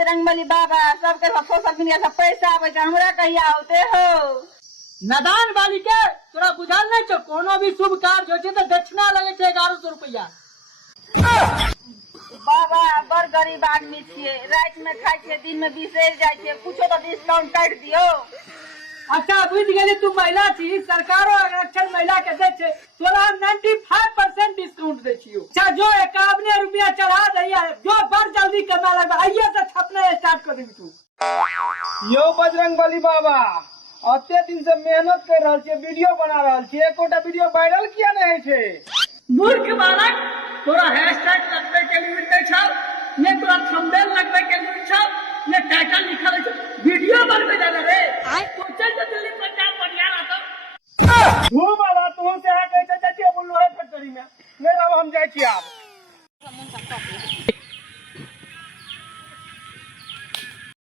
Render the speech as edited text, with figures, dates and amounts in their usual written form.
बजरंगबली बाबा सबके social media से पैसा आवे हमरा कहिया होते हो। नदान वाली के तोरा बुझल नहीं छो कोनो भी शुभ कार्य होचे तो दक्षिणा लगे छे 1100 रुपया। बाबा बड़ गरीब आदमी छिए, रात में खाई छे दिन में बिसर जाय छे, कुछो तो डिस्काउंट कर दियो। अच्छा बुझ गेली तू महिला छी, सरकारो आरक्षण महिला के दे छे, तोरा 95% डिस्काउंट दे छियो। अच्छा जो 51 रुपया चढ़ा दैया जो बड़ जल्दी कमा लगबा आइए से छपने स्टार्ट कर देबी तू। यो बजरंगबली बाबा अते दिन से मेहनत कर रहल छे, वीडियो बना रहल छे, एकोटा वीडियो वायरल किया नहीं छे। मूर्ख बालक, तोरा हैशटैग लगबे के लिमिट नहीं छौ, ये तोरा थंबनेल लगबे के लिमिट